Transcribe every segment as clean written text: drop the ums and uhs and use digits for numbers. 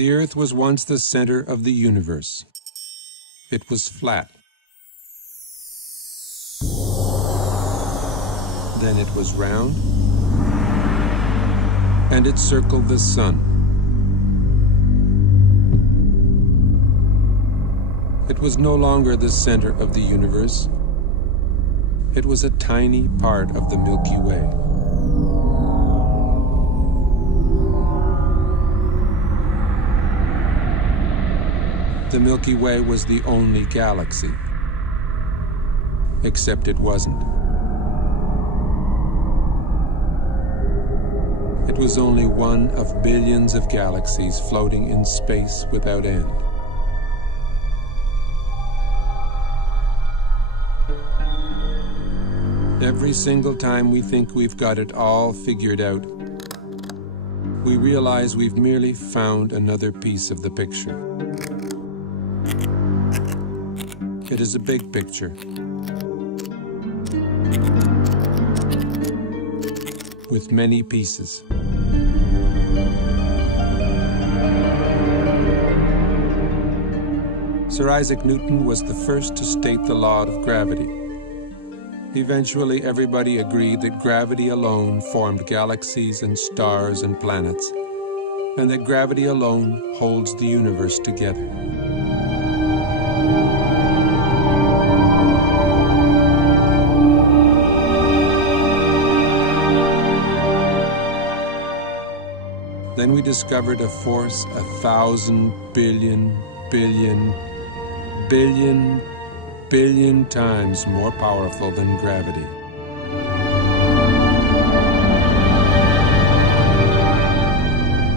The Earth was once the center of the universe. It was flat. Then it was round, and it circled the sun. It was no longer the center of the universe. It was a tiny part of the Milky Way. The Milky Way was the only galaxy, except it wasn't. It was only one of billions of galaxies floating in space without end. Every single time we think we've got it all figured out, we realize we've merely found another piece of the picture. It is a big picture, with many pieces. Sir Isaac Newton was the first to state the law of gravity. Eventually, everybody agreed that gravity alone formed galaxies and stars and planets, and that gravity alone holds the universe together. Then we discovered a force 1,000 billion times more powerful than gravity.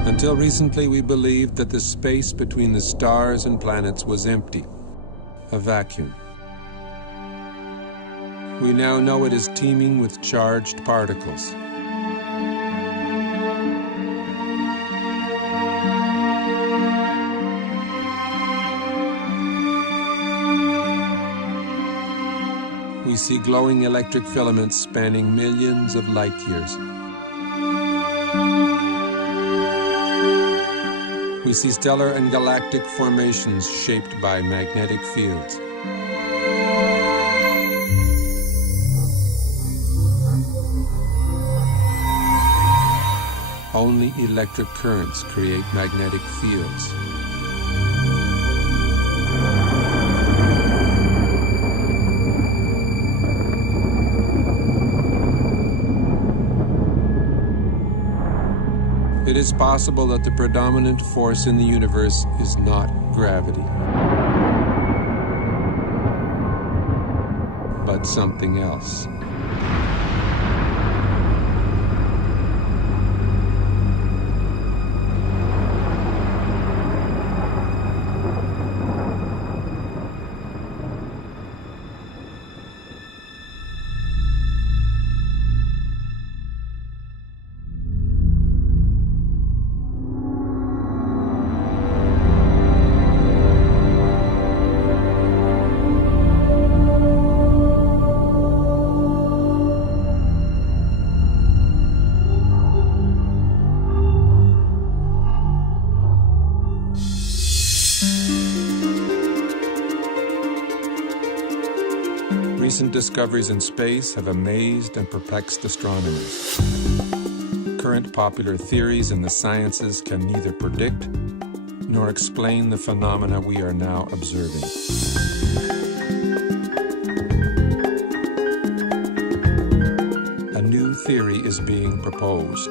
Until recently, we believed that the space between the stars and planets was empty, a vacuum. We now know it is teeming with charged particles. We see glowing electric filaments spanning millions of light years. We see stellar and galactic formations shaped by magnetic fields. Only electric currents create magnetic fields. It is possible that the predominant force in the universe is not gravity, but something else. Recent discoveries in space have amazed and perplexed astronomers. Current popular theories in the sciences can neither predict nor explain the phenomena we are now observing. A new theory is being proposed.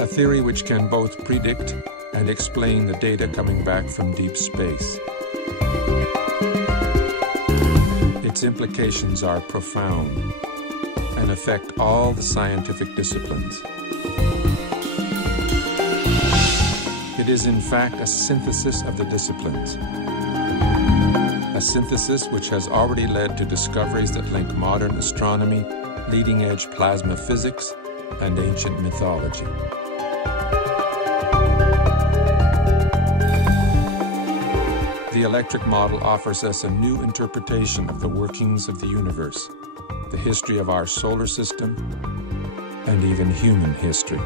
A theory which can both predict and explain the data coming back from deep space. Its implications are profound and affect all the scientific disciplines. It is in fact a synthesis of the disciplines. A synthesis which has already led to discoveries that link modern astronomy, leading-edge plasma physics, and ancient mythology. The electric model offers us a new interpretation of the workings of the universe, the history of our solar system, and even human history.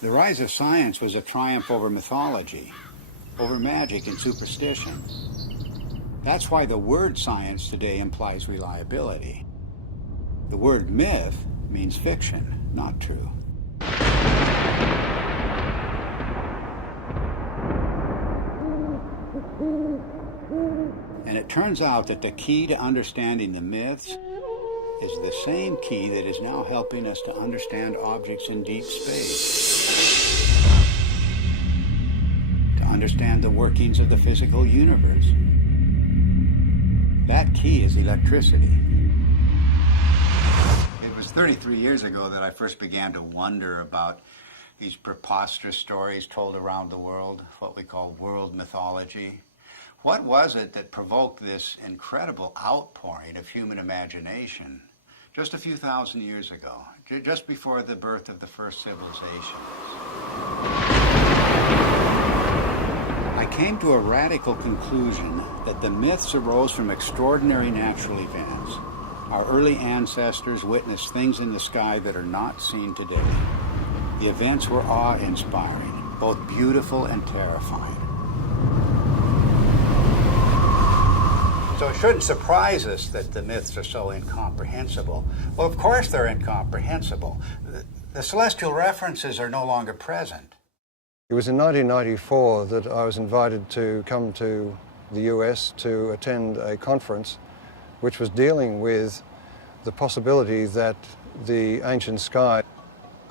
The rise of science was a triumph over mythology, over magic and superstition. That's why the word science today implies reliability. The word myth means fiction, not true. And it turns out that the key to understanding the myths is the same key that is now helping us to understand objects in deep space, to understand the workings of the physical universe. That key is electricity. It was 33 years ago that I first began to wonder about these preposterous stories told around the world, what we call world mythology. What was it that provoked this incredible outpouring of human imagination just a few thousand years ago, just before the birth of the first civilizations? I came to a radical conclusion that the myths arose from extraordinary natural events. Our early ancestors witnessed things in the sky that are not seen today. The events were awe-inspiring, both beautiful and terrifying. So it shouldn't surprise us that the myths are so incomprehensible. Well, of course they're incomprehensible. The celestial references are no longer present. It was in 1994 that I was invited to come to the US to attend a conference which was dealing with the possibility that the ancient sky,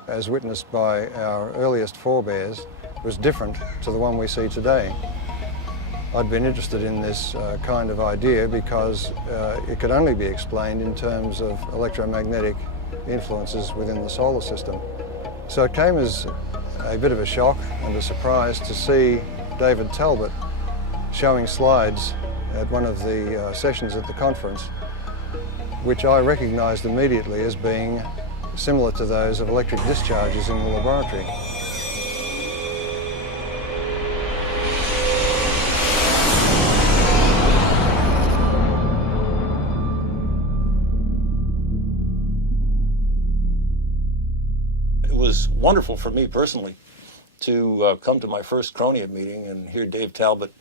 as witnessed by our earliest forebears, was different to the one we see today. I'd been interested in this kind of idea because it could only be explained in terms of electromagnetic influences within the solar system. So it came as a bit of a shock and a surprise to see David Talbot showing slides at one of the sessions at the conference, which I recognized immediately as being similar to those of electric discharges in the laboratory. It was wonderful for me personally to come to my first Cronia meeting and hear Dave Talbot,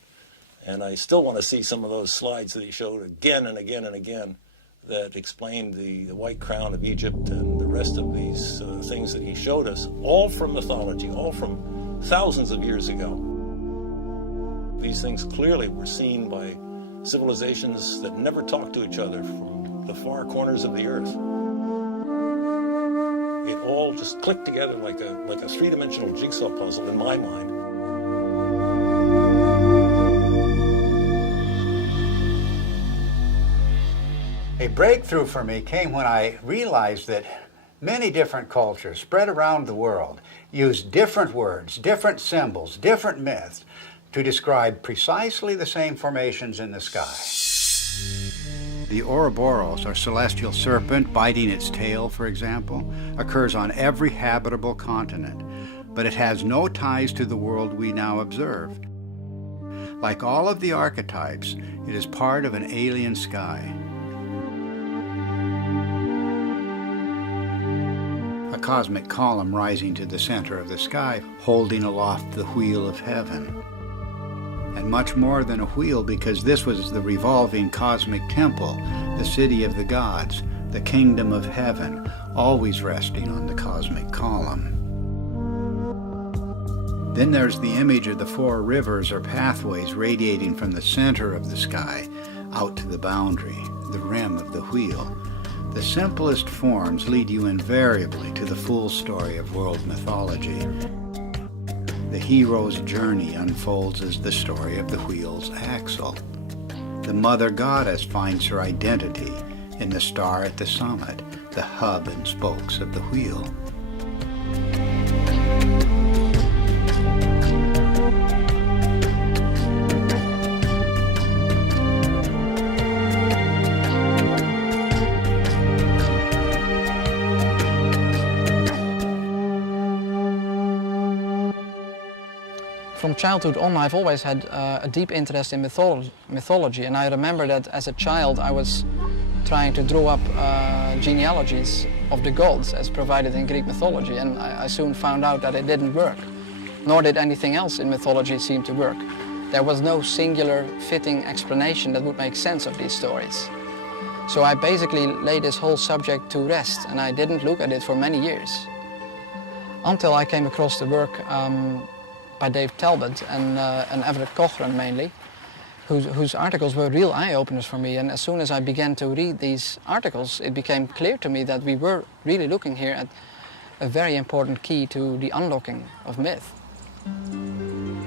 and I still want to see some of those slides that he showed again and again and again that explained the White Crown of Egypt and the rest of these things that he showed us, all from mythology, all from thousands of years ago. These things clearly were seen by civilizations that never talked to each other from the far corners of the earth. It all just clicked together like a three-dimensional jigsaw puzzle in my mind. A breakthrough for me came when I realized that many different cultures spread around the world use different words, different symbols, different myths to describe precisely the same formations in the sky. The Ouroboros, or celestial serpent biting its tail, for example, occurs on every habitable continent, but it has no ties to the world we now observe. Like all of the archetypes, it is part of an alien sky. A cosmic column rising to the center of the sky, holding aloft the wheel of heaven. And much more than a wheel, because this was the revolving cosmic temple, the city of the gods, the kingdom of heaven, always resting on the cosmic column. Then there's the image of the four rivers or pathways radiating from the center of the sky out to the boundary, the rim of the wheel. The simplest forms lead you invariably to the full story of world mythology. The hero's journey unfolds as the story of the wheel's axle. The mother goddess finds her identity in the star at the summit, the hub and spokes of the wheel. From childhood on, I've always had a deep interest in mythology, and I remember that as a child I was trying to draw up genealogies of the gods as provided in Greek mythology, and I soon found out that it didn't work, nor did anything else in mythology seem to work. There was no singular fitting explanation that would make sense of these stories. So I basically laid this whole subject to rest, and I didn't look at it for many years. Until I came across the work by Dave Talbot and Everett Cochran mainly, whose articles were real eye-openers for me. And as soon as I began to read these articles, it became clear to me that we were really looking here at a very important key to the unlocking of myth.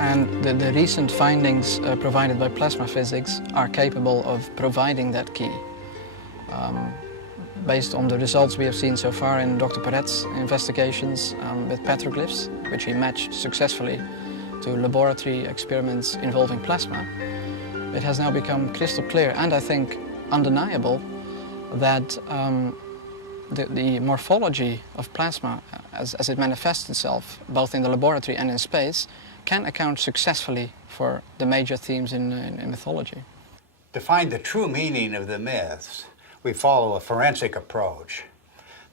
And the recent findings provided by plasma physics are capable of providing that key. Based on the results we have seen so far in Dr. Perret's investigations with petroglyphs, which he matched successfully to laboratory experiments involving plasma, it has now become crystal clear and I think undeniable that the morphology of plasma as it manifests itself both in the laboratory and in space can account successfully for the major themes in mythology. To find the true meaning of the myths, we follow a forensic approach.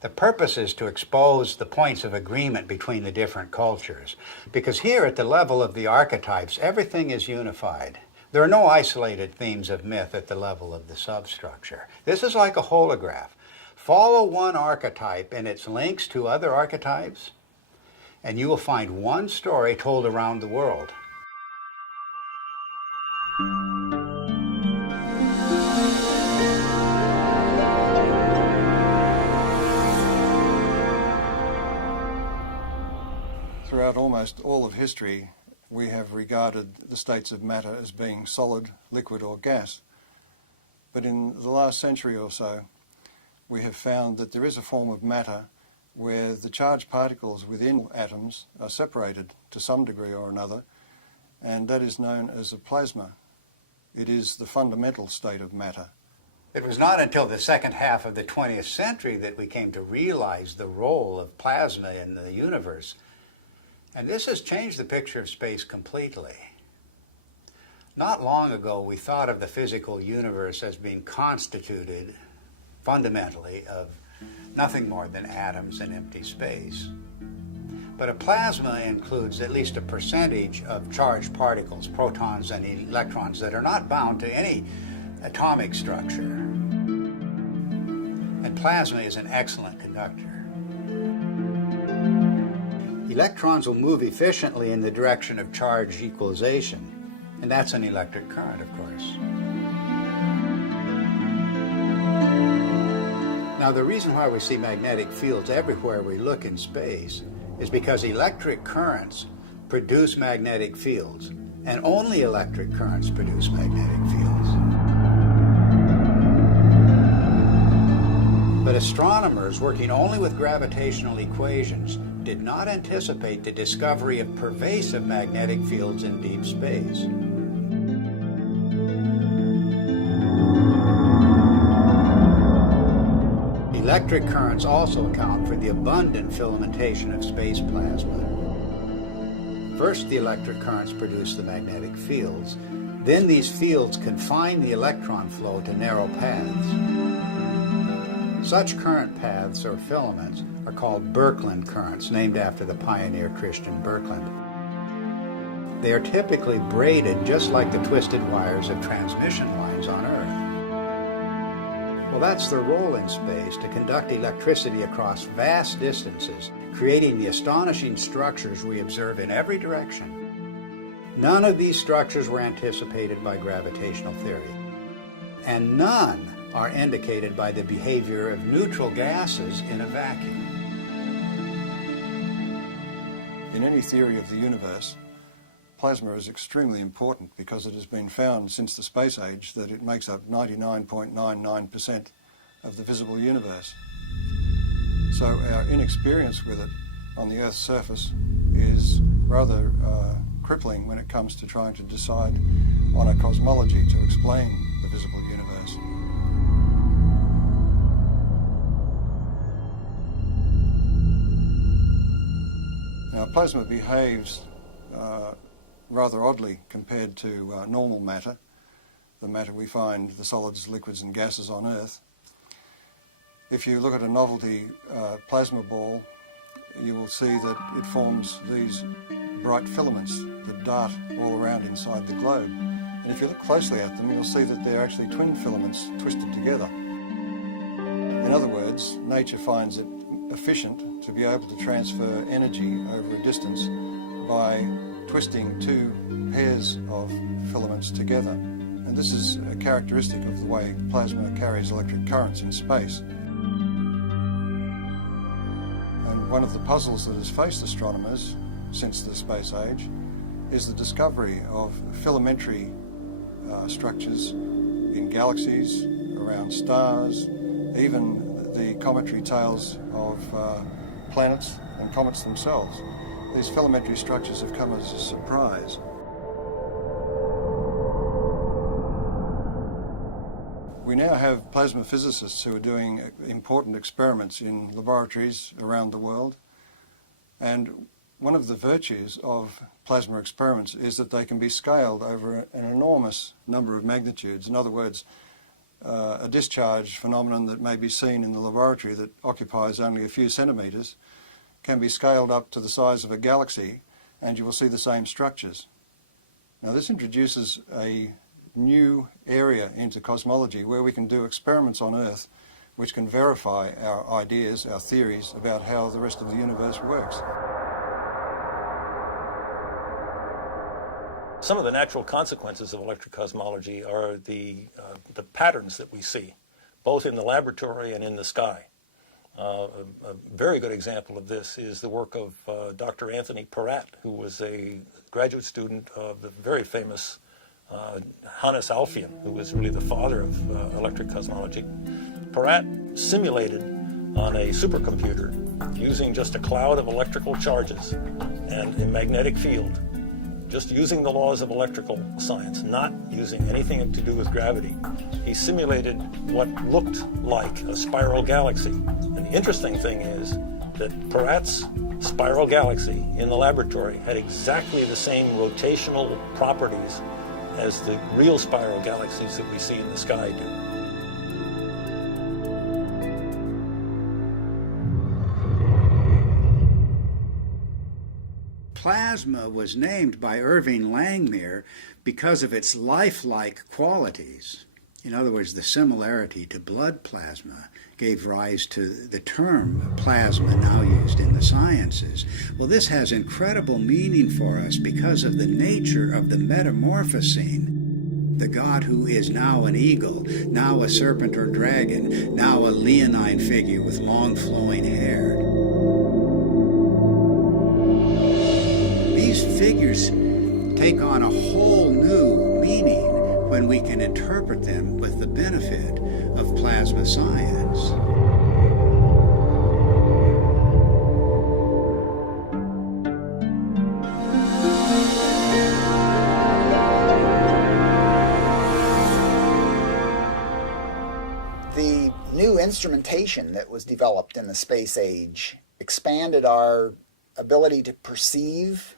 The purpose is to expose the points of agreement between the different cultures, because here at the level of the archetypes, everything is unified. There are no isolated themes of myth at the level of the substructure. This is like a holograph. Follow one archetype and its links to other archetypes, and you will find one story told around the world. Throughout almost all of history, we have regarded the states of matter as being solid, liquid or gas. But in the last century or so, we have found that there is a form of matter where the charged particles within atoms are separated to some degree or another, and that is known as a plasma. It is the fundamental state of matter. It was not until the second half of the 20th century that we came to realize the role of plasma in the universe. And this has changed the picture of space completely. Not long ago, we thought of the physical universe as being constituted fundamentally of nothing more than atoms and empty space. But a plasma includes at least a percentage of charged particles, protons and electrons, that are not bound to any atomic structure. And plasma is an excellent conductor. Electrons will move efficiently in the direction of charge equalization, and that's an electric current, of course. Now, the reason why we see magnetic fields everywhere we look in space is because electric currents produce magnetic fields, and only electric currents produce magnetic fields. But astronomers working only with gravitational equations did not anticipate the discovery of pervasive magnetic fields in deep space. Electric currents also account for the abundant filamentation of space plasma. First, the electric currents produce the magnetic fields. Then these fields confine the electron flow to narrow paths. Such current paths, or filaments, are called Birkeland currents, named after the pioneer Christian Birkeland. They are typically braided just like the twisted wires of transmission lines on Earth. Well, that's their role in space, to conduct electricity across vast distances, creating the astonishing structures we observe in every direction. None of these structures were anticipated by gravitational theory, and none are indicated by the behavior of neutral gases in a vacuum. In any theory of the universe, plasma is extremely important because it has been found since the space age that it makes up 99.99% of the visible universe. So our inexperience with it on the Earth's surface is rather crippling when it comes to trying to decide on a cosmology to explain the visible universe. Now, plasma behaves rather oddly compared to normal matter, the matter we find, the solids, liquids and gases on Earth. If you look at a novelty plasma ball, you will see that it forms these bright filaments that dart all around inside the globe. And if you look closely at them, you'll see that they're actually twin filaments twisted together. In other words, nature finds it efficient to be able to transfer energy over a distance by twisting two pairs of filaments together. And this is a characteristic of the way plasma carries electric currents in space. And one of the puzzles that has faced astronomers since the space age is the discovery of filamentary structures in galaxies, around stars, even the cometary tails of planets and comets themselves. These filamentary structures have come as a surprise. We now have plasma physicists who are doing important experiments in laboratories around the world, and one of the virtues of plasma experiments is that they can be scaled over an enormous number of magnitudes. In other words, a discharge phenomenon that may be seen in the laboratory that occupies only a few centimetres can be scaled up to the size of a galaxy, and you will see the same structures. Now this introduces a new area into cosmology where we can do experiments on Earth which can verify our ideas, our theories about how the rest of the universe works. Some of the natural consequences of electric cosmology are the patterns that we see, both in the laboratory and in the sky. A very good example of this is the work of Dr. Anthony Peratt, who was a graduate student of the very famous Hannes Alfvén, who was really the father of electric cosmology. Peratt simulated on a supercomputer using just a cloud of electrical charges and a magnetic field, just using the laws of electrical science, not using anything to do with gravity. He simulated what looked like a spiral galaxy. And the interesting thing is that Peratt's spiral galaxy in the laboratory had exactly the same rotational properties as the real spiral galaxies that we see in the sky do. Plasma was named by Irving Langmuir because of its lifelike qualities. In other words, the similarity to blood plasma gave rise to the term plasma now used in the sciences. Well, this has incredible meaning for us because of the nature of the metamorphosing. The God who is now an eagle, now a serpent or dragon, now a leonine figure with long flowing hair. These figures take on a whole new meaning when we can interpret them with the benefit of plasma science. The new instrumentation that was developed in the space age expanded our ability to perceive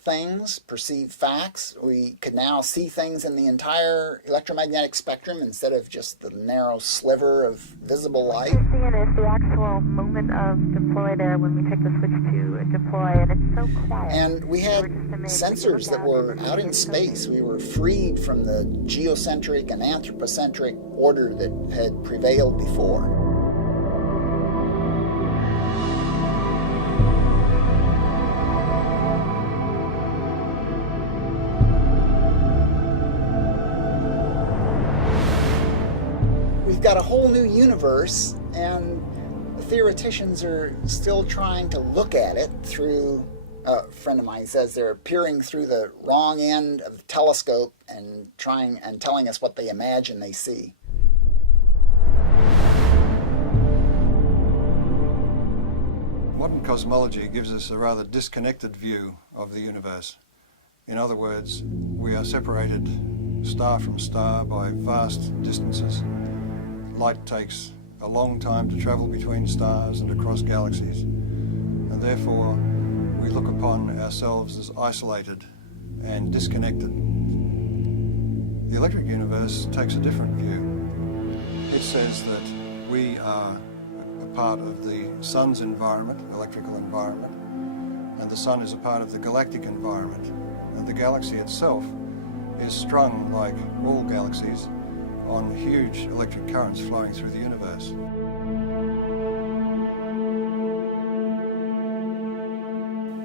things, perceive facts. We could now see things in the entire electromagnetic spectrum instead of just the narrow sliver of visible light. What you're seeing is the actual moment of deploy there when we take the switch to deploy, and it's so quiet. And we had sensors that were out in space. We were freed from the geocentric and anthropocentric order that had prevailed before. We've got a whole new universe, and the theoreticians are still trying to look at it through, a friend of mine says they're peering through the wrong end of the telescope and telling us what they imagine they see. Modern cosmology gives us a rather disconnected view of the universe. In other words, we are separated star from star by vast distances. Light takes a long time to travel between stars and across galaxies, and therefore we look upon ourselves as isolated and disconnected. The electric universe takes a different view. It says that we are part of the sun's environment, electrical environment, and the sun is a part of the galactic environment. And the galaxy itself is strung, like all galaxies, on huge electric currents flowing through the universe.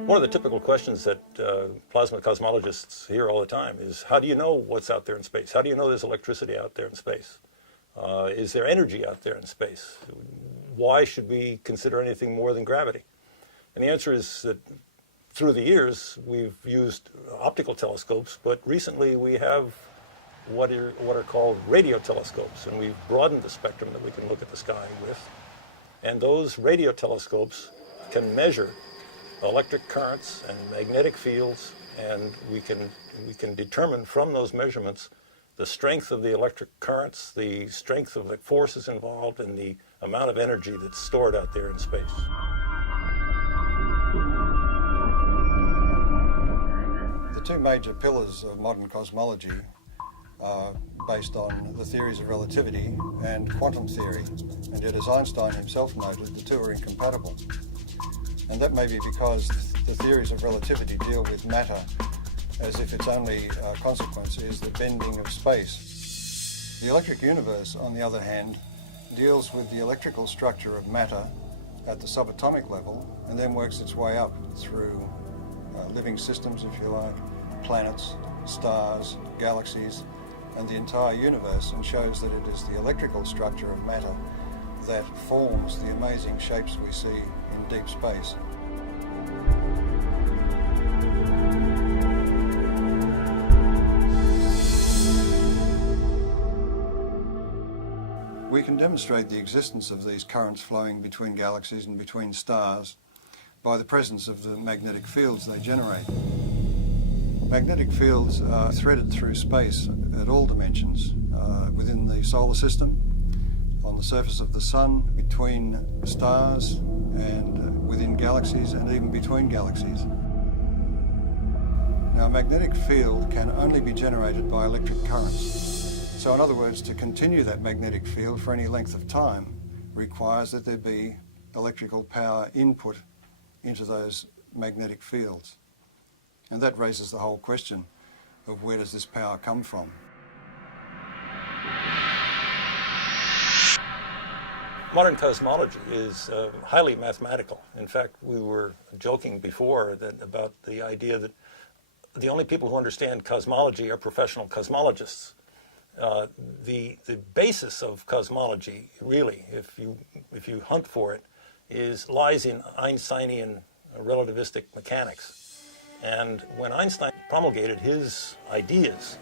One of the typical questions that plasma cosmologists hear all the time is, how do you know what's out there in space? How do you know there's electricity out there in space? Is there energy out there in space? Why should we consider anything more than gravity? And the answer is that through the years, we've used optical telescopes, but recently we have what are called radio telescopes, and we've broadened the spectrum that we can look at the sky with. And those radio telescopes can measure electric currents and magnetic fields, and we can determine from those measurements the strength of the electric currents, the strength of the forces involved, and the amount of energy that's stored out there in space. The two major pillars of modern cosmology are based on the theories of relativity and quantum theory, and yet, as Einstein himself noted, the two are incompatible. And that may be because the theories of relativity deal with matter as if its only consequence is the bending of space. The electric universe, on the other hand, deals with the electrical structure of matter at the subatomic level and then works its way up through living systems, if you like, planets, stars, galaxies, and the entire universe, and shows that it is the electrical structure of matter that forms the amazing shapes we see in deep space. We can demonstrate the existence of these currents flowing between galaxies and between stars by the presence of the magnetic fields they generate. Magnetic fields are threaded through space at all dimensions, within the solar system, on the surface of the sun, between stars, and within galaxies, and even between galaxies. Now, a magnetic field can only be generated by electric currents. So in other words, to continue that magnetic field for any length of time requires that there be electrical power input into those magnetic fields. And that raises the whole question of where does this power come from? Modern cosmology is highly mathematical. In fact, we were joking before about the idea that the only people who understand cosmology are professional cosmologists. The basis of cosmology, really, if you hunt for it, lies in Einsteinian relativistic mechanics. And when Einstein promulgated his ideas,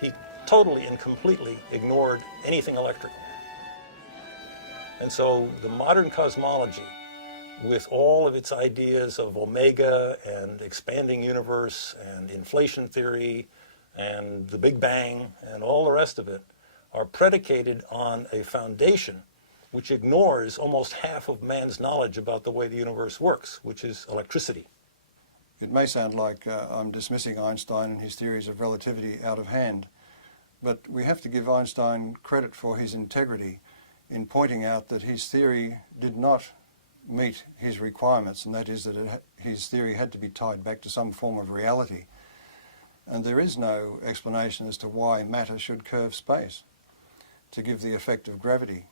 he totally and completely ignored anything electrical. And so the modern cosmology, with all of its ideas of omega and expanding universe and inflation theory and the Big Bang and all the rest of it, are predicated on a foundation which ignores almost half of man's knowledge about the way the universe works, which is electricity. It may sound like I'm dismissing Einstein and his theories of relativity out of hand, but we have to give Einstein credit for his integrity in pointing out that his theory did not meet his requirements, and that is that his theory had to be tied back to some form of reality. And there is no explanation as to why matter should curve space to give the effect of gravity.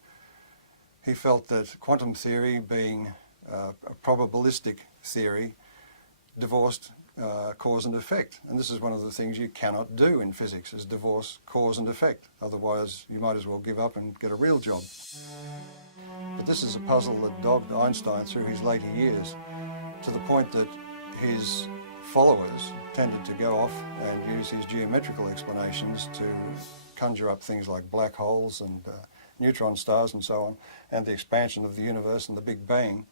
He felt that quantum theory, being a probabilistic theory, divorced cause and effect. And this is one of the things you cannot do in physics, is divorce cause and effect. Otherwise, you might as well give up and get a real job. But this is a puzzle that dogged Einstein through his later years, to the point that his followers tended to go off and use his geometrical explanations to conjure up things like black holes and neutron stars and so on, and the expansion of the universe and the Big Bang,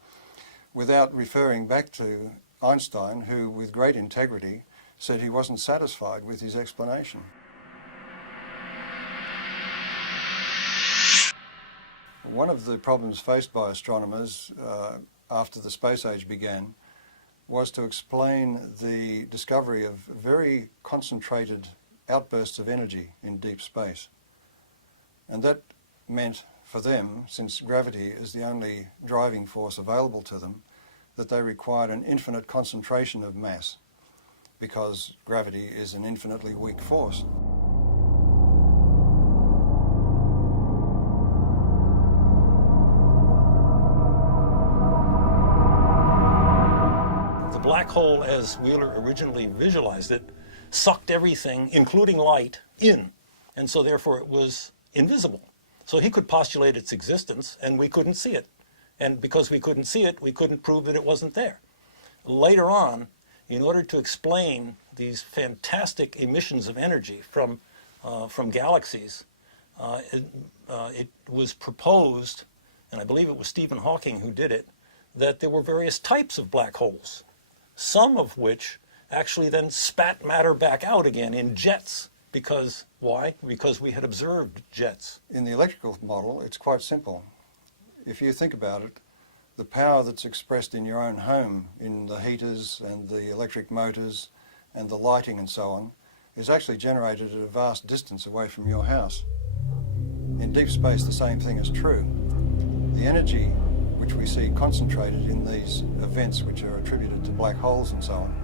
without referring back to Einstein, who, with great integrity, said he wasn't satisfied with his explanation. One of the problems faced by astronomers after the space age began was to explain the discovery of very concentrated outbursts of energy in deep space. And that meant for them, since gravity is the only driving force available to them, that they required an infinite concentration of mass, because gravity is an infinitely weak force. The black hole, as Wheeler originally visualized it, sucked everything, including light, in, and so therefore it was invisible. So he could postulate its existence, and we couldn't see it. And because we couldn't see it, we couldn't prove that it wasn't there. Later on, in order to explain these fantastic emissions of energy from galaxies, it was proposed, and I believe it was Stephen Hawking who did it, that there were various types of black holes, some of which actually then spat matter back out again in jets. Because, why? Because we had observed jets. In the electrical model, it's quite simple. If you think about it, the power that's expressed in your own home, in the heaters and the electric motors and the lighting and so on, is actually generated at a vast distance away from your house. In deep space, the same thing is true. The energy which we see concentrated in these events which are attributed to black holes and so on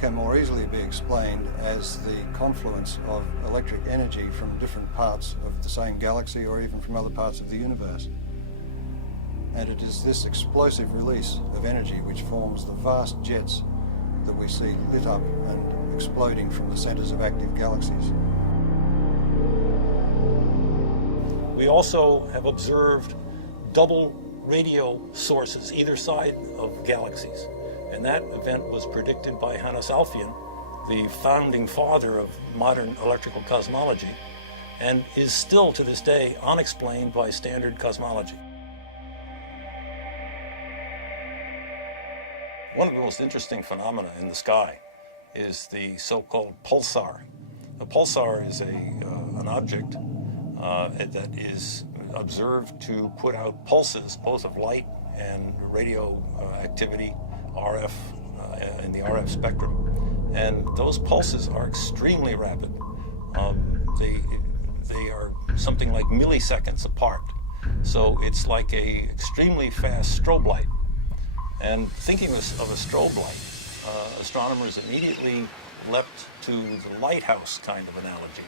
can more easily be explained as the confluence of electric energy from different parts of the same galaxy or even from other parts of the universe. And it is this explosive release of energy which forms the vast jets that we see lit up and exploding from the centers of active galaxies. We also have observed double radio sources either side of galaxies. And that event was predicted by Hannes Alfvén, the founding father of modern electrical cosmology, and is still to this day unexplained by standard cosmology. One of the most interesting phenomena in the sky is the so-called pulsar. A pulsar is an object that is observed to put out pulses, both of light and radio activity, RF, in the RF spectrum, and those pulses are extremely rapid. They are something like milliseconds apart, so it's like a extremely fast strobe light. And thinking of a strobe light, astronomers immediately leapt to the lighthouse kind of analogy,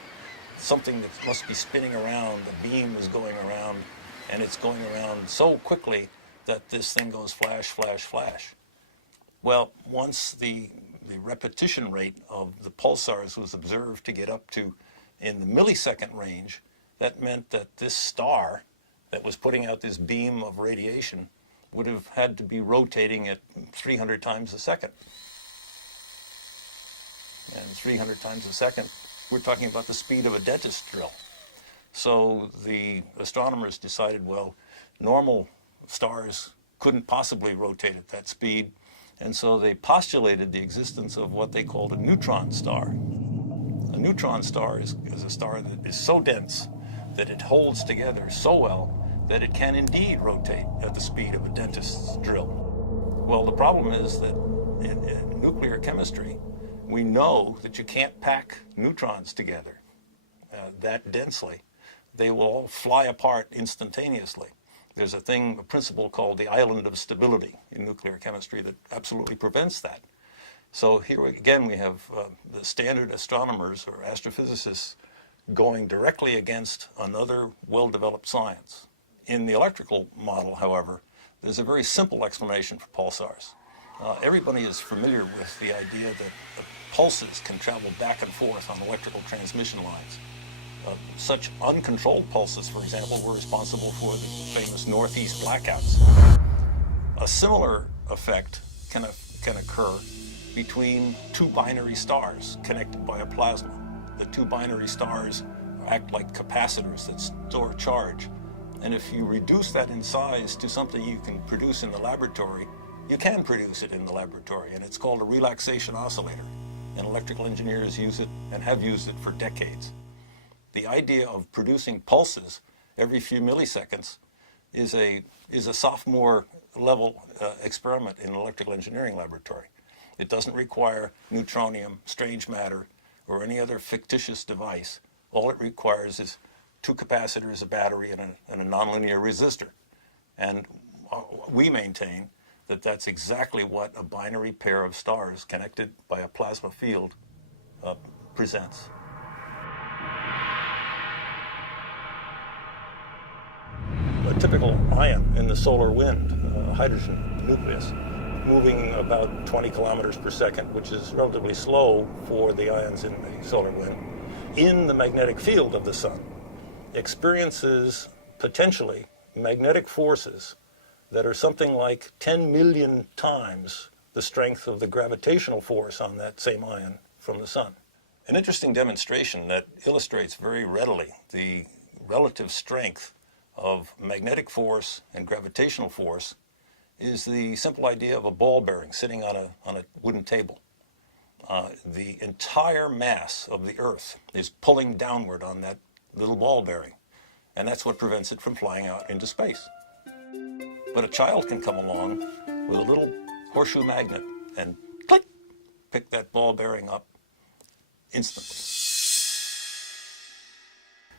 something that must be spinning around, the beam is going around, and it's going around so quickly that this thing goes flash, flash, flash. Well, once the repetition rate of the pulsars was observed to get up to in the millisecond range, that meant that this star that was putting out this beam of radiation would have had to be rotating at 300 times a second. And 300 times a second, we're talking about the speed of a dentist drill. So the astronomers decided, well, normal stars couldn't possibly rotate at that speed. And so they postulated the existence of what they called a neutron star. A neutron star is a star that is so dense that it holds together so well that it can indeed rotate at the speed of a dentist's drill. Well, the problem is that in nuclear chemistry, we know that you can't pack neutrons together that densely. They will all fly apart instantaneously. There's a principle called the island of stability in nuclear chemistry that absolutely prevents that. So here again we have the standard astronomers or astrophysicists going directly against another well-developed science. In the electrical model, however, there's a very simple explanation for pulsars. Everybody is familiar with the idea that the pulses can travel back and forth on electrical transmission lines. Such uncontrolled pulses, for example, were responsible for the famous Northeast blackouts. A similar effect can occur between two binary stars connected by a plasma. The two binary stars act like capacitors that store charge. And if you reduce that in size to something you can produce in the laboratory, you can produce it in the laboratory, and it's called a relaxation oscillator. And electrical engineers use it and have used it for decades. The idea of producing pulses every few milliseconds is a sophomore level experiment in an electrical engineering laboratory. It doesn't require neutronium, strange matter, or any other fictitious device. All it requires is two capacitors, a battery, and a nonlinear resistor. And we maintain that that's exactly what a binary pair of stars connected by a plasma field presents. A typical ion in the solar wind, a hydrogen nucleus, moving about 20 kilometers per second, which is relatively slow for the ions in the solar wind, in the magnetic field of the sun, experiences potentially magnetic forces that are something like 10 million times the strength of the gravitational force on that same ion from the sun. An interesting demonstration that illustrates very readily the relative strength of magnetic force and gravitational force is the simple idea of a ball bearing sitting on a wooden table. The entire mass of the Earth is pulling downward on that little ball bearing, and that's what prevents it from flying out into space. But a child can come along with a little horseshoe magnet and click, pick that ball bearing up instantly.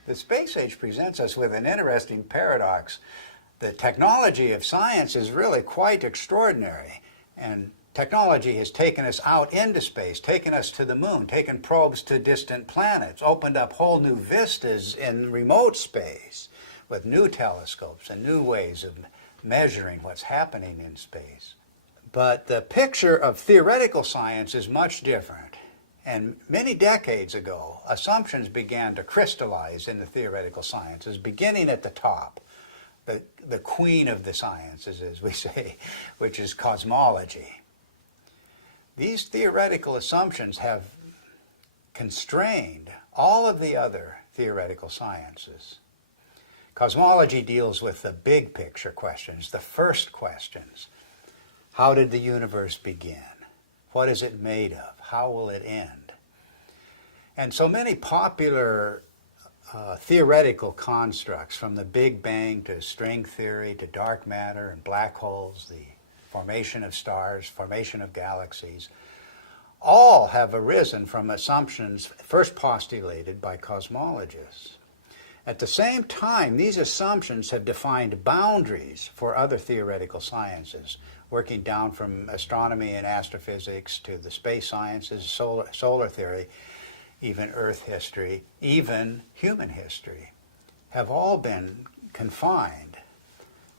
The space age presents us with an interesting paradox. The technology of science is really quite extraordinary, and technology has taken us out into space, taken us to the moon, taken probes to distant planets, opened up whole new vistas in remote space with new telescopes and new ways of measuring what's happening in space. But the picture of theoretical science is much different. And many decades ago, assumptions began to crystallize in the theoretical sciences, beginning at the top, the queen of the sciences, as we say, which is cosmology. These theoretical assumptions have constrained all of the other theoretical sciences. Cosmology deals with the big picture questions, the first questions. How did the universe begin? What is it made of? How will it end? And so many popular theoretical constructs, from the Big Bang to string theory to dark matter and black holes, the formation of stars, formation of galaxies, all have arisen from assumptions first postulated by cosmologists. At the same time, these assumptions have defined boundaries for other theoretical sciences, working down from astronomy and astrophysics to the space sciences, solar theory, even Earth history, even human history, have all been confined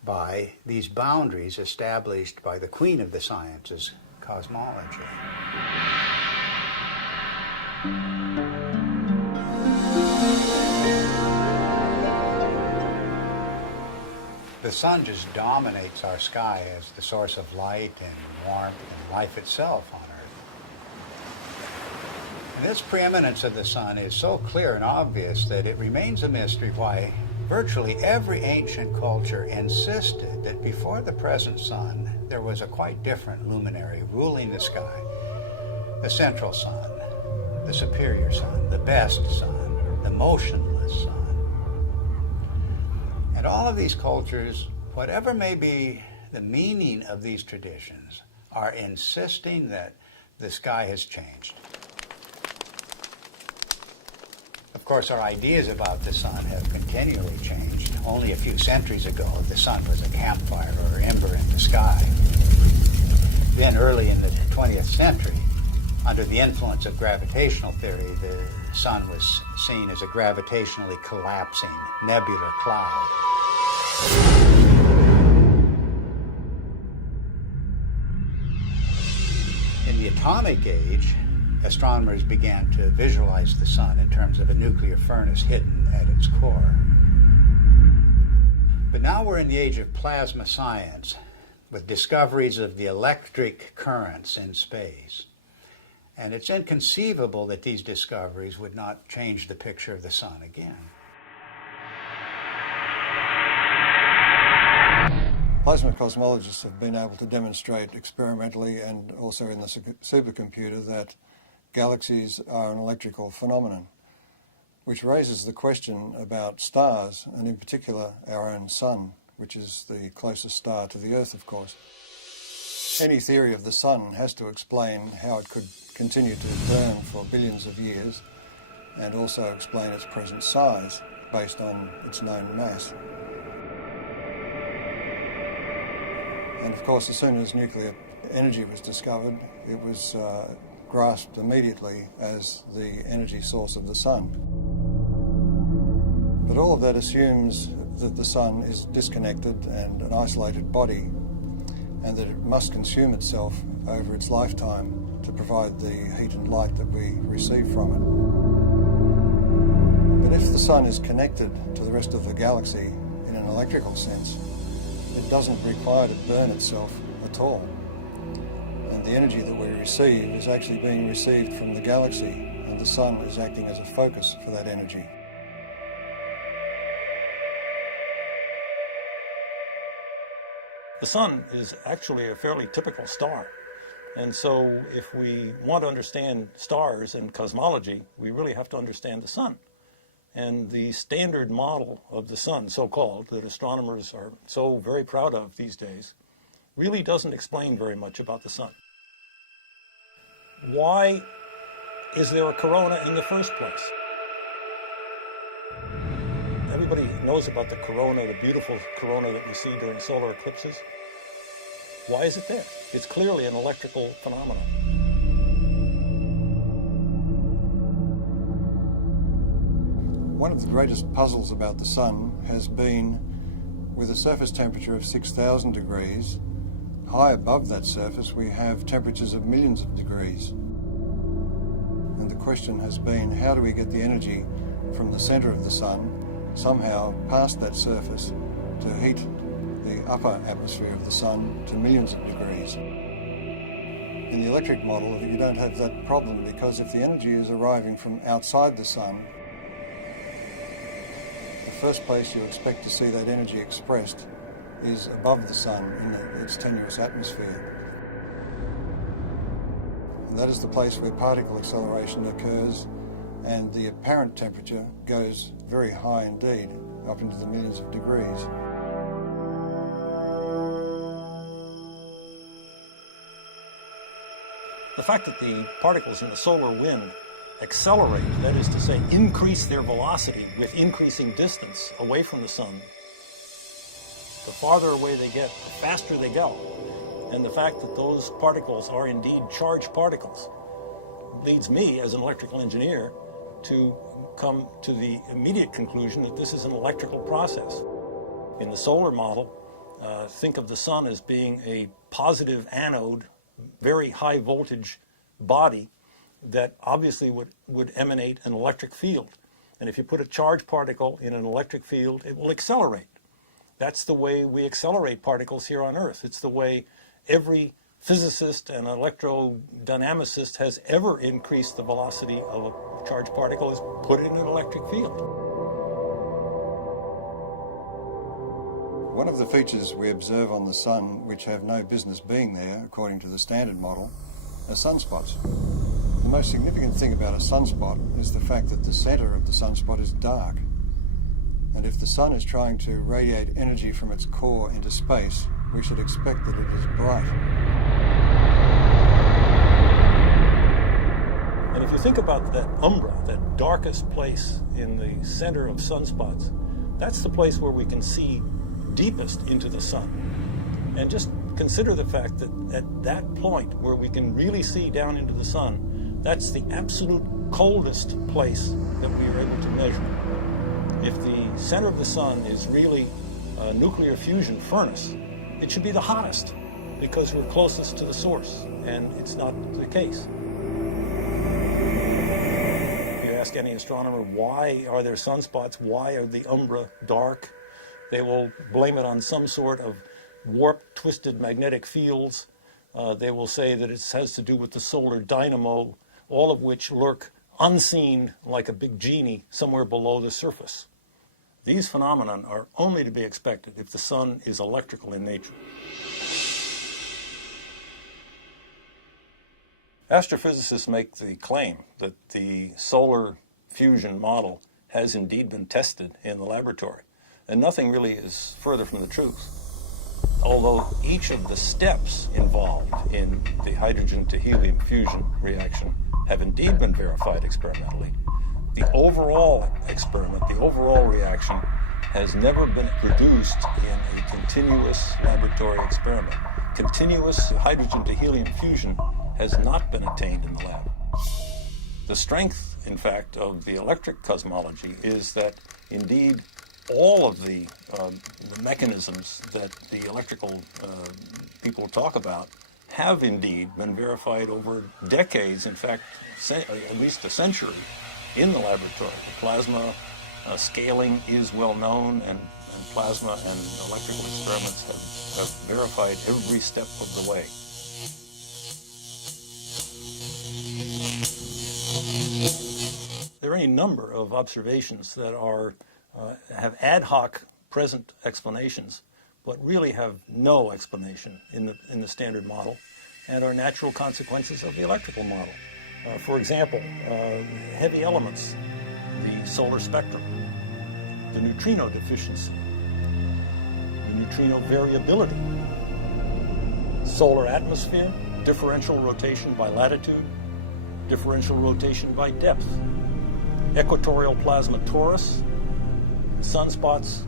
by these boundaries established by the queen of the sciences, cosmology. The sun just dominates our sky as the source of light and warmth and life itself on Earth. And this preeminence of the sun is so clear and obvious that it remains a mystery why virtually every ancient culture insisted that before the present sun, there was a quite different luminary ruling the sky. The central sun, the superior sun, the best sun, the motionless sun. And all of these cultures, whatever may be the meaning of these traditions, are insisting that the sky has changed. Of course, our ideas about the sun have continually changed. Only a few centuries ago, the sun was a campfire or ember in the sky. Then early in the 20th century, under the influence of gravitational theory, the sun was seen as a gravitationally collapsing nebular cloud. In the atomic age, astronomers began to visualize the sun in terms of a nuclear furnace hidden at its core. But now we're in the age of plasma science, with discoveries of the electric currents in space. And it's inconceivable that these discoveries would not change the picture of the sun again. Plasma cosmologists have been able to demonstrate experimentally and also in the supercomputer that galaxies are an electrical phenomenon, which raises the question about stars, and in particular our own sun, which is the closest star to the Earth, of course. Any theory of the sun has to explain how it could continue to burn for billions of years and also explain its present size. based on its known mass. And of course, as soon as nuclear energy was discovered, it was grasped immediately as the energy source of the sun. But all of that assumes that the sun is disconnected and an isolated body, and that it must consume itself over its lifetime to provide the heat and light that we receive from it. But if the sun is connected to the rest of the galaxy in an electrical sense, it doesn't require to burn itself at all. And the energy that we receive is actually being received from the galaxy, and the sun is acting as a focus for that energy. The sun is actually a fairly typical star. And so if we want to understand stars and cosmology, we really have to understand the sun. And the standard model of the sun, so-called, that astronomers are so very proud of these days, really doesn't explain very much about the sun. Why is there a corona in the first place? Everybody knows about the corona, the beautiful corona that we see during solar eclipses. Why is it there? It's clearly an electrical phenomenon. One of the greatest puzzles about the sun has been, with a surface temperature of 6,000 degrees, high above that surface we have temperatures of millions of degrees. And the question has been, how do we get the energy from the center of the sun somehow past that surface to heat the upper atmosphere of the sun to millions of degrees? In the electric model, you don't have that problem, because if the energy is arriving from outside the sun, the first place you expect to see that energy expressed is above the sun in its tenuous atmosphere. And that is the place where particle acceleration occurs, and the apparent temperature goes very high indeed, up into the millions of degrees. The fact that the particles in the solar wind accelerate, that is to say, increase their velocity with increasing distance away from the sun, the farther away they get, the faster they go. And the fact that those particles are indeed charged particles leads me, as an electrical engineer, to come to the immediate conclusion that this is an electrical process. In the solar model, think of the sun as being a positive anode, very high voltage body that obviously would emanate an electric field. And if you put a charged particle in an electric field, it will accelerate. That's the way we accelerate particles here on Earth. It's the way every physicist and electrodynamicist has ever increased the velocity of a charged particle, is put it in an electric field. One of the features we observe on the sun, which have no business being there, according to the standard model, are sunspots. The most significant thing about a sunspot is the fact that the center of the sunspot is dark. And if the sun is trying to radiate energy from its core into space, we should expect that it is bright. And if you think about that umbra, that darkest place in the center of sunspots, that's the place where we can see deepest into the sun. And just consider the fact that at that point where we can really see down into the sun, that's the absolute coldest place that we are able to measure. If the center of the sun is really a nuclear fusion furnace, it should be the hottest because we're closest to the source, and it's not the case. If you ask any astronomer, why are there sunspots? Why are the umbra dark? They will blame it on some sort of warped, twisted magnetic fields. They will say that it has to do with the solar dynamo, all of which lurk unseen like a big genie somewhere below the surface. These phenomena are only to be expected if the sun is electrical in nature. Astrophysicists make the claim that the solar fusion model has indeed been tested in the laboratory, and nothing really is further from the truth. Although each of the steps involved in the hydrogen to helium fusion reaction have indeed been verified experimentally, the overall experiment, the overall reaction, has never been produced in a continuous laboratory experiment. Continuous hydrogen to helium fusion has not been attained in the lab. The strength, in fact, of the electric cosmology is that indeed all of the mechanisms that the electrical people talk about have indeed been verified over decades, in fact, at least a century, in the laboratory. The plasma scaling is well known, and plasma and electrical experiments have verified every step of the way. There are any number of observations that have ad hoc present explanations, but really have no explanation in the standard model, and are natural consequences of the electrical model. For example, heavy elements, the solar spectrum, the neutrino deficiency, the neutrino variability, solar atmosphere, differential rotation by latitude, differential rotation by depth, equatorial plasma torus, sunspots,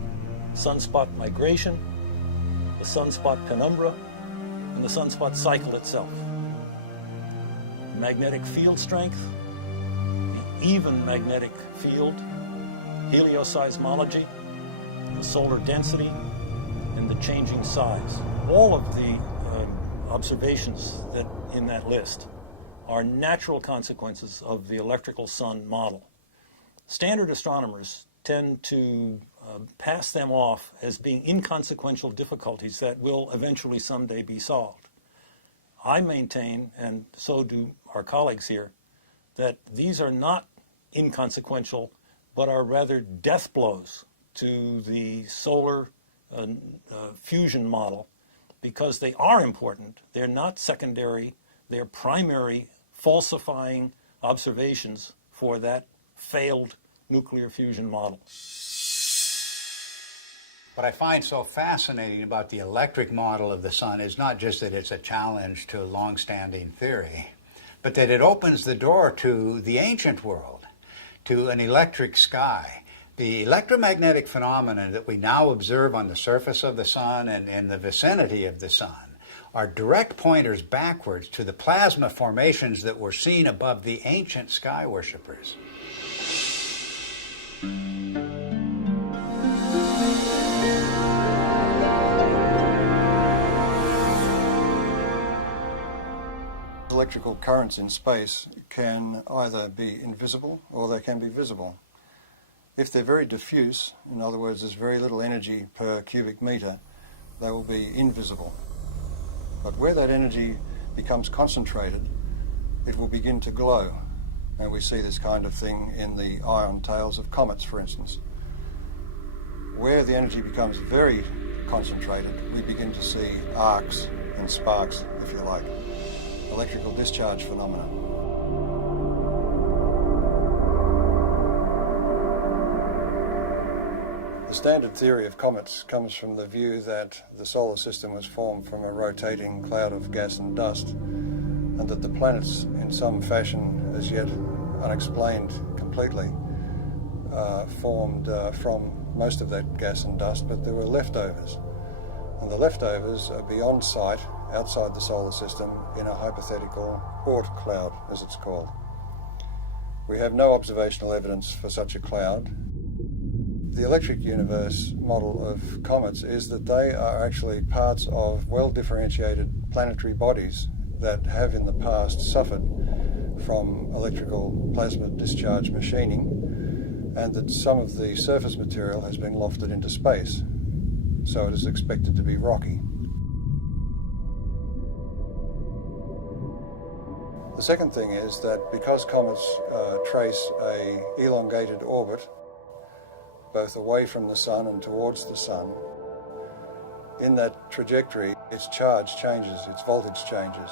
sunspot migration, the sunspot penumbra, and the sunspot cycle itself. Magnetic field strength, the even magnetic field, helioseismology, the solar density, and the changing size. All of the observations that in that list are natural consequences of the electrical sun model. Standard astronomers tend to pass them off as being inconsequential difficulties that will eventually someday be solved. I maintain, and so do our colleagues here, that these are not inconsequential, but are rather death blows to the solar fusion model, because they are important. They're not secondary. They're primary falsifying observations for that failed nuclear fusion model. What I find so fascinating about the electric model of the sun is not just that it's a challenge to long-standing theory, but that it opens the door to the ancient world, to an electric sky. The electromagnetic phenomena that we now observe on the surface of the sun and in the vicinity of the sun are direct pointers backwards to the plasma formations that were seen above the ancient sky worshippers. Electrical currents in space can either be invisible or they can be visible. If they're very diffuse, in other words, there's very little energy per cubic meter, they will be invisible. But where that energy becomes concentrated, it will begin to glow. And we see this kind of thing in the ion tails of comets, for instance. Where the energy becomes very concentrated, we begin to see arcs and sparks, if you like. Electrical discharge phenomena. The standard theory of comets comes from the view that the solar system was formed from a rotating cloud of gas and dust, and that the planets, in some fashion as yet unexplained completely, formed from most of that gas and dust, but there were leftovers. And the leftovers are beyond sight, outside the solar system, in a hypothetical Oort cloud, as it's called. We have no observational evidence for such a cloud. The electric universe model of comets is that they are actually parts of well-differentiated planetary bodies that have in the past suffered from electrical plasma discharge machining, and that some of the surface material has been lofted into space, so it is expected to be rocky. The second thing is that because comets trace a elongated orbit, both away from the sun and towards the sun, in that trajectory, its charge changes, its voltage changes.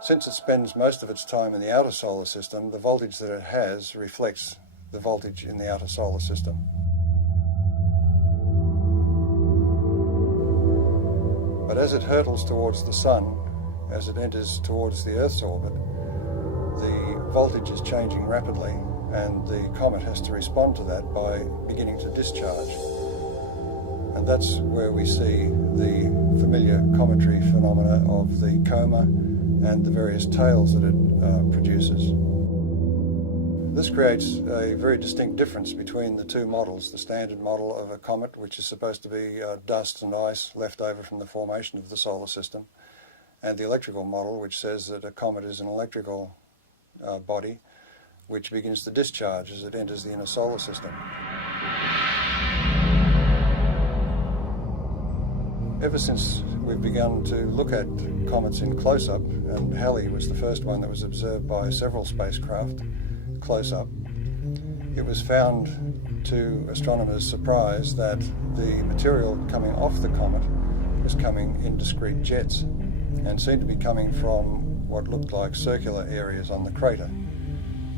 Since it spends most of its time in the outer solar system, the voltage that it has reflects the voltage in the outer solar system. But as it hurtles towards the sun, as it enters towards the Earth's orbit, the voltage is changing rapidly, and the comet has to respond to that by beginning to discharge. And that's where we see the familiar cometary phenomena of the coma and the various tails that it produces. This creates a very distinct difference between the two models, the standard model of a comet, which is supposed to be dust and ice left over from the formation of the solar system, and the electrical model, which says that a comet is an electrical body which begins to discharge as it enters the inner solar system. Ever since we've begun to look at comets in close-up, and Halley was the first one that was observed by several spacecraft close-up, it was found to astronomers' surprise that the material coming off the comet was coming in discrete jets and seemed to be coming from what looked like circular areas on the crater.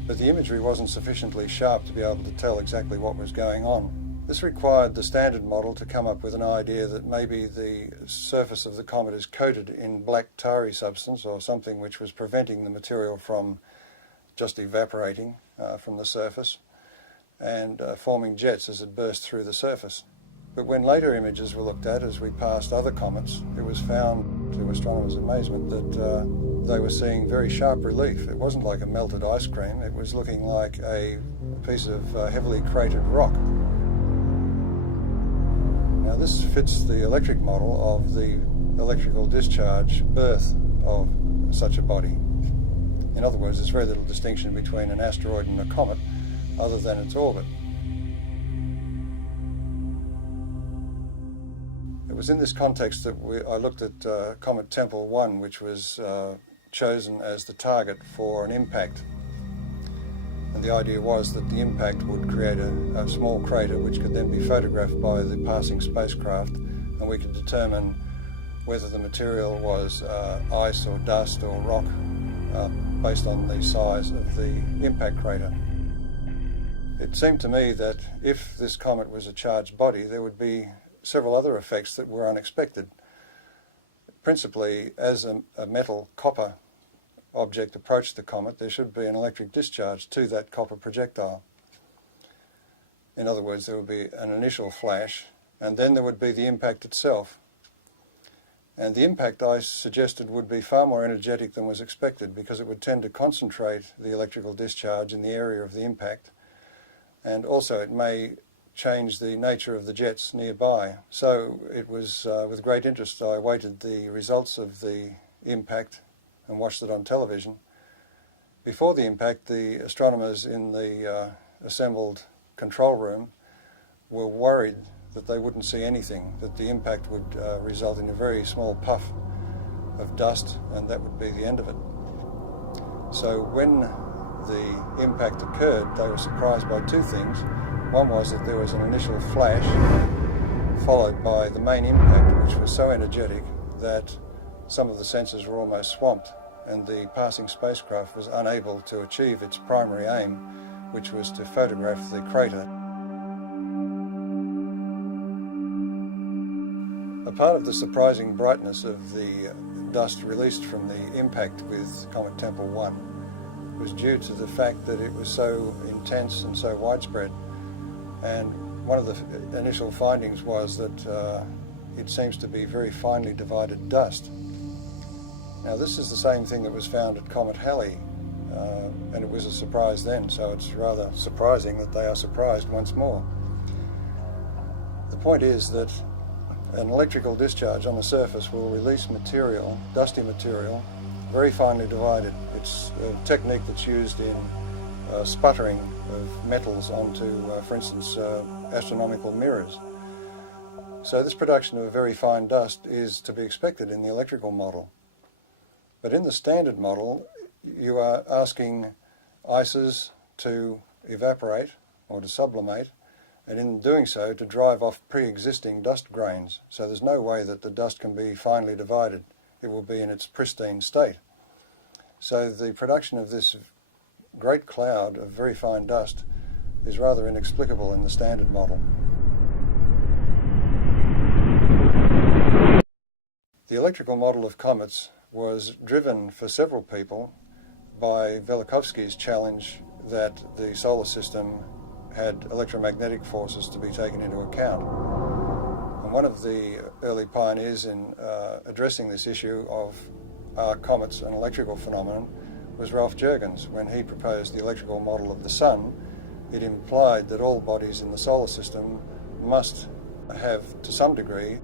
But the imagery wasn't sufficiently sharp to be able to tell exactly what was going on. This required the standard model to come up with an idea that maybe the surface of the comet is coated in black tarry substance or something which was preventing the material from just evaporating from the surface and forming jets as it burst through the surface. But when later images were looked at as we passed other comets, it was found, to astronomers' amazement, that they were seeing very sharp relief. It wasn't like a melted ice cream, it was looking like a piece of heavily cratered rock. Now this fits the electric model of the electrical discharge birth of such a body. In other words, there's very little distinction between an asteroid and a comet other than its orbit. It was in this context that I looked at Comet Tempel 1, which was chosen as the target for an impact. And the idea was that the impact would create a small crater which could then be photographed by the passing spacecraft, and we could determine whether the material was ice or dust or rock based on the size of the impact crater. It seemed to me that if this comet was a charged body, there would be several other effects that were unexpected. Principally, as a metal copper object approached the comet, there should be an electric discharge to that copper projectile. In other words, there would be an initial flash, and then there would be the impact itself. And the impact, I suggested, would be far more energetic than was expected, because it would tend to concentrate the electrical discharge in the area of the impact, and also it may change the nature of the jets nearby. So it was with great interest I awaited the results of the impact and watched it on television. Before the impact, the astronomers in the assembled control room were worried that they wouldn't see anything, that the impact would result in a very small puff of dust, and that would be the end of it. So when the impact occurred, they were surprised by two things. One was that there was an initial flash, followed by the main impact, which was so energetic that some of the sensors were almost swamped, and the passing spacecraft was unable to achieve its primary aim, which was to photograph the crater. A part of the surprising brightness of the dust released from the impact with Comet Tempel 1 was due to the fact that it was so intense and so widespread. And one of the initial findings was that it seems to be very finely divided dust. Now this is the same thing that was found at Comet Halley, and it was a surprise then, so it's rather surprising that they are surprised once more. The point is that an electrical discharge on the surface will release material, dusty material, very finely divided. It's a technique that's used in sputtering of metals onto, for instance, astronomical mirrors. So this production of very fine dust is to be expected in the electrical model. But in the standard model, you are asking ices to evaporate or to sublimate, and in doing so to drive off pre-existing dust grains. So there's no way that the dust can be finely divided. It will be in its pristine state. So the production of this great cloud of very fine dust is rather inexplicable in the standard model. The electrical model of comets was driven for several people by Velikovsky's challenge that the solar system had electromagnetic forces to be taken into account. And one of the early pioneers in addressing this issue of are comets an electrical phenomenon was Ralph Jurgens. When he proposed the electrical model of the sun, it implied that all bodies in the solar system must have, to some degree,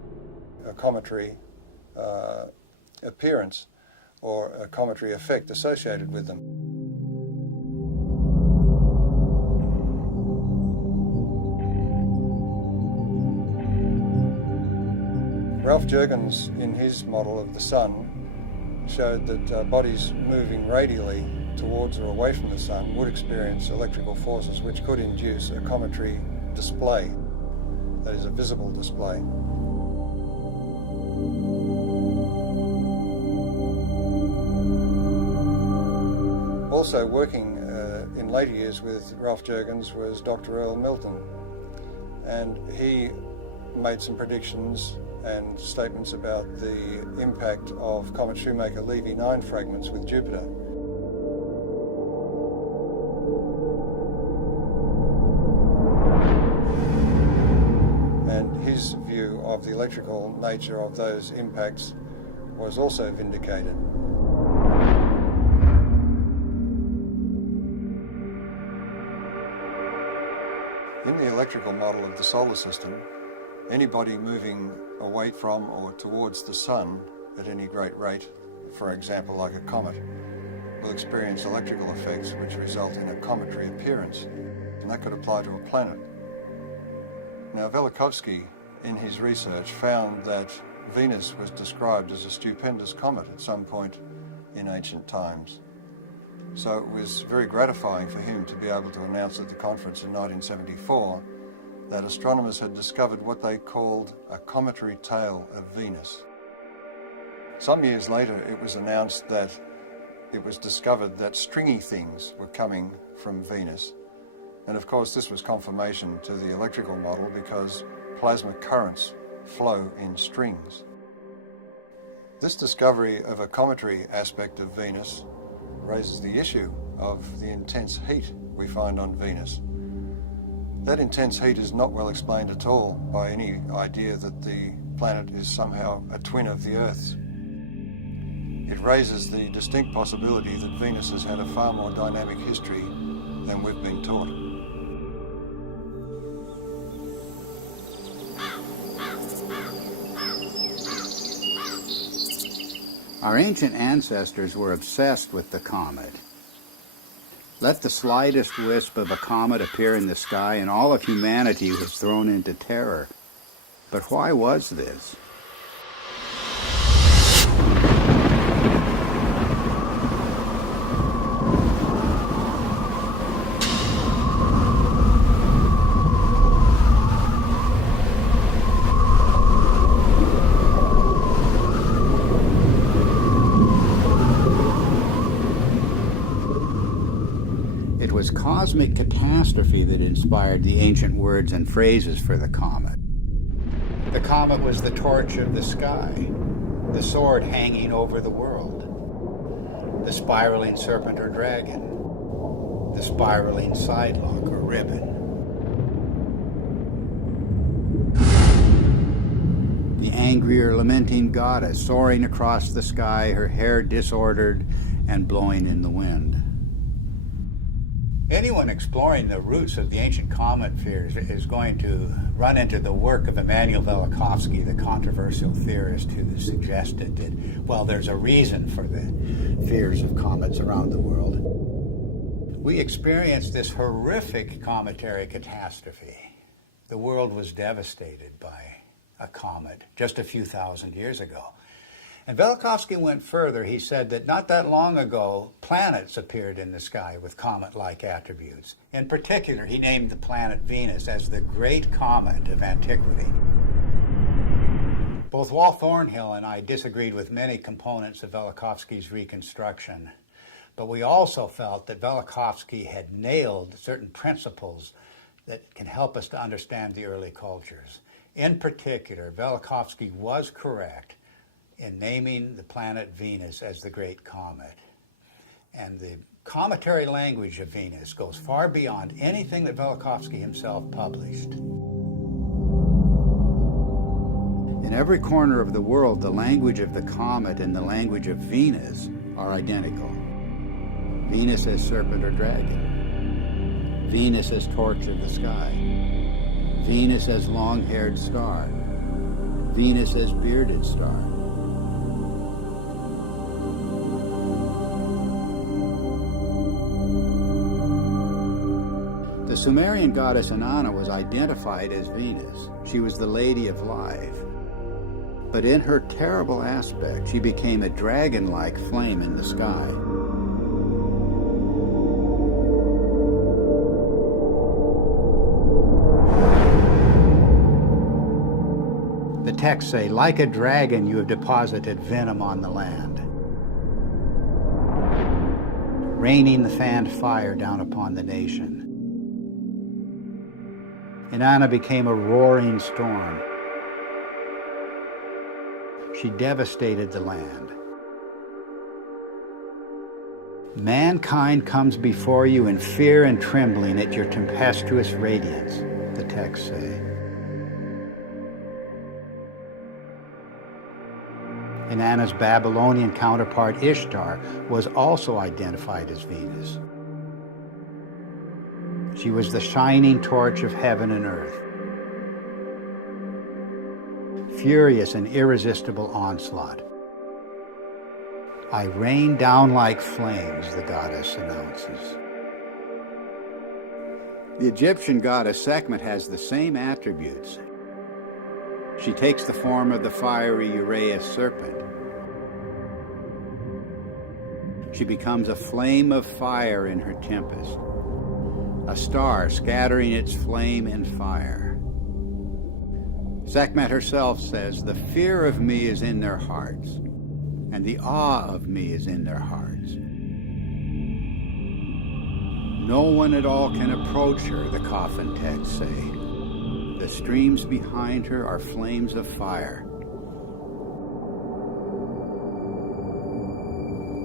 a cometary appearance or a cometary effect associated with them. Ralph Jurgens, in his model of the sun, showed that bodies moving radially towards or away from the sun would experience electrical forces which could induce a cometary display, that is, a visible display. Also working in later years with Ralph Jurgens was Dr. Earl Milton, and he made some predictions and statements about the impact of Comet Shoemaker-Levy 9 fragments with Jupiter. And his view of the electrical nature of those impacts was also vindicated. In the electrical model of the solar system, anybody moving away from or towards the sun at any great rate, for example like a comet, will experience electrical effects which result in a cometary appearance, and that could apply to a planet. Now Velikovsky, in his research, found that Venus was described as a stupendous comet at some point in ancient times. So it was very gratifying for him to be able to announce at the conference in 1974 that astronomers had discovered what they called a cometary tail of Venus. Some years later, it was announced that it was discovered that stringy things were coming from Venus. And of course, this was confirmation to the electrical model because plasma currents flow in strings. This discovery of a cometary aspect of Venus raises the issue of the intense heat we find on Venus. That intense heat is not well explained at all by any idea that the planet is somehow a twin of the Earth's. It raises the distinct possibility that Venus has had a far more dynamic history than we've been taught. Our ancient ancestors were obsessed with the comet. Let the slightest wisp of a comet appear in the sky and all of humanity was thrown into terror. But why was this? It was cosmic catastrophe that inspired the ancient words and phrases for the comet. The comet was the torch of the sky, the sword hanging over the world, the spiraling serpent or dragon, the spiraling sidelock or ribbon. The angry or lamenting goddess soaring across the sky, her hair disordered and blowing in the wind. Anyone exploring the roots of the ancient comet fears is going to run into the work of Immanuel Velikovsky, the controversial theorist who suggested that, well, there's a reason for the fears of comets around the world. We experienced this horrific cometary catastrophe. The world was devastated by a comet just a few thousand years ago. And Velikovsky went further. He said that not that long ago, planets appeared in the sky with comet-like attributes. In particular, he named the planet Venus as the great comet of antiquity. Both Walt Thornhill and I disagreed with many components of Velikovsky's reconstruction, but we also felt that Velikovsky had nailed certain principles that can help us to understand the early cultures. In particular, Velikovsky was correct in naming the planet Venus as the Great Comet. And the cometary language of Venus goes far beyond anything that Velikovsky himself published. In every corner of the world, the language of the comet and the language of Venus are identical. Venus as serpent or dragon. Venus as torch of the sky. Venus as long-haired star. Venus as bearded star. The Sumerian goddess Inanna was identified as Venus. She was the Lady of Life. But in her terrible aspect, she became a dragon-like flame in the sky. The texts say, like a dragon, you have deposited venom on the land, raining the fanned fire down upon the nation. Inanna became a roaring storm. She devastated the land. Mankind comes before you in fear and trembling at your tempestuous radiance, the texts say. Inanna's Babylonian counterpart Ishtar was also identified as Venus. She was the shining torch of heaven and earth. Furious and irresistible onslaught. I rain down like flames, the goddess announces. The Egyptian goddess Sekhmet has the same attributes. She takes the form of the fiery Uraeus serpent. She becomes a flame of fire in her tempest, a star scattering its flame and fire. Sekhmet herself says, "The fear of me is in their hearts, and the awe of me is in their hearts. No one at all can approach her," the coffin texts say. The streams behind her are flames of fire.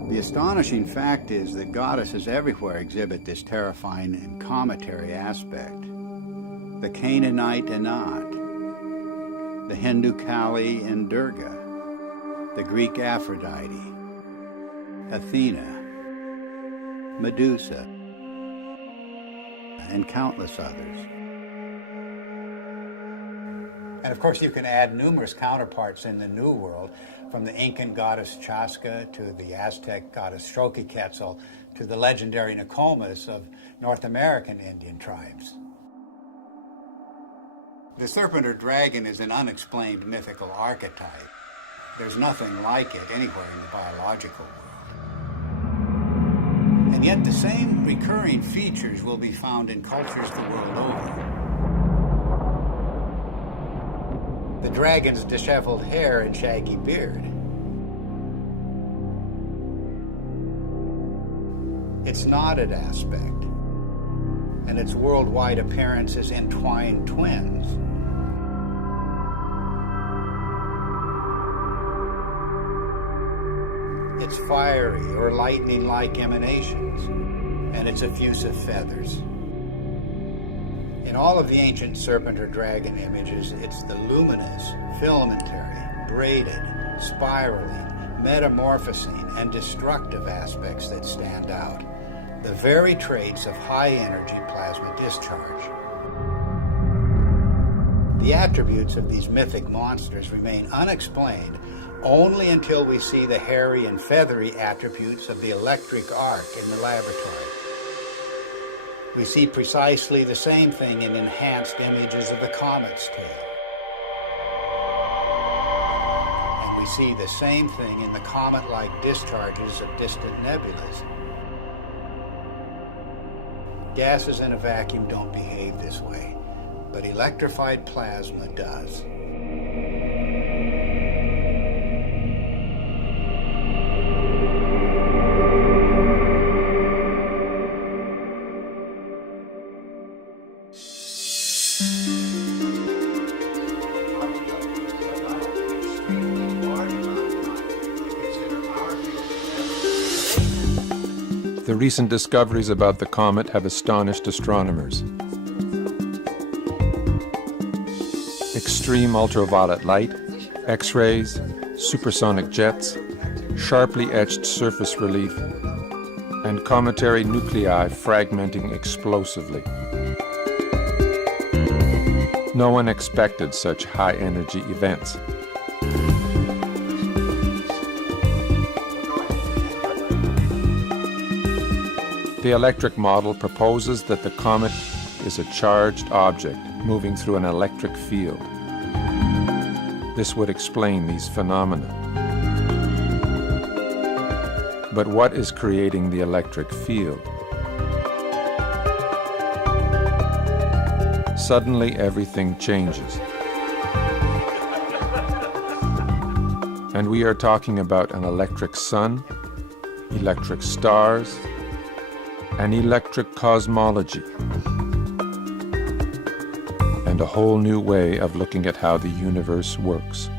The astonishing fact is that goddesses everywhere exhibit this terrifying and cometary aspect. The Canaanite Anat, the Hindu Kali and Durga, the Greek Aphrodite, Athena, Medusa, and countless others. And of course, you can add numerous counterparts in the New World, from the Incan goddess Chaska to the Aztec goddess Xochiquetzal to the legendary Nokomis of North American Indian tribes. The serpent or dragon is an unexplained mythical archetype. There's nothing like it anywhere in the biological world. And yet the same recurring features will be found in cultures the world over. The dragon's disheveled hair and shaggy beard. Its knotted aspect, and its worldwide appearance as entwined twins. Its fiery or lightning-like emanations, and its effusive feathers. In all of the ancient serpent or dragon images, it's the luminous, filamentary, braided, spiraling, metamorphosing, and destructive aspects that stand out. The very traits of high-energy plasma discharge. The attributes of these mythic monsters remain unexplained only until we see the hairy and feathery attributes of the electric arc in the laboratory. We see precisely the same thing in enhanced images of the comet's tail. And we see the same thing in the comet-like discharges of distant nebulas. Gases in a vacuum don't behave this way, but electrified plasma does. The recent discoveries about the comet have astonished astronomers. Extreme ultraviolet light, X-rays, supersonic jets, sharply etched surface relief, and cometary nuclei fragmenting explosively. No one expected such high-energy events. The electric model proposes that the comet is a charged object moving through an electric field. This would explain these phenomena. But what is creating the electric field? Suddenly, everything changes. And we are talking about an electric sun, electric stars, an electric cosmology, and a whole new way of looking at how the universe works.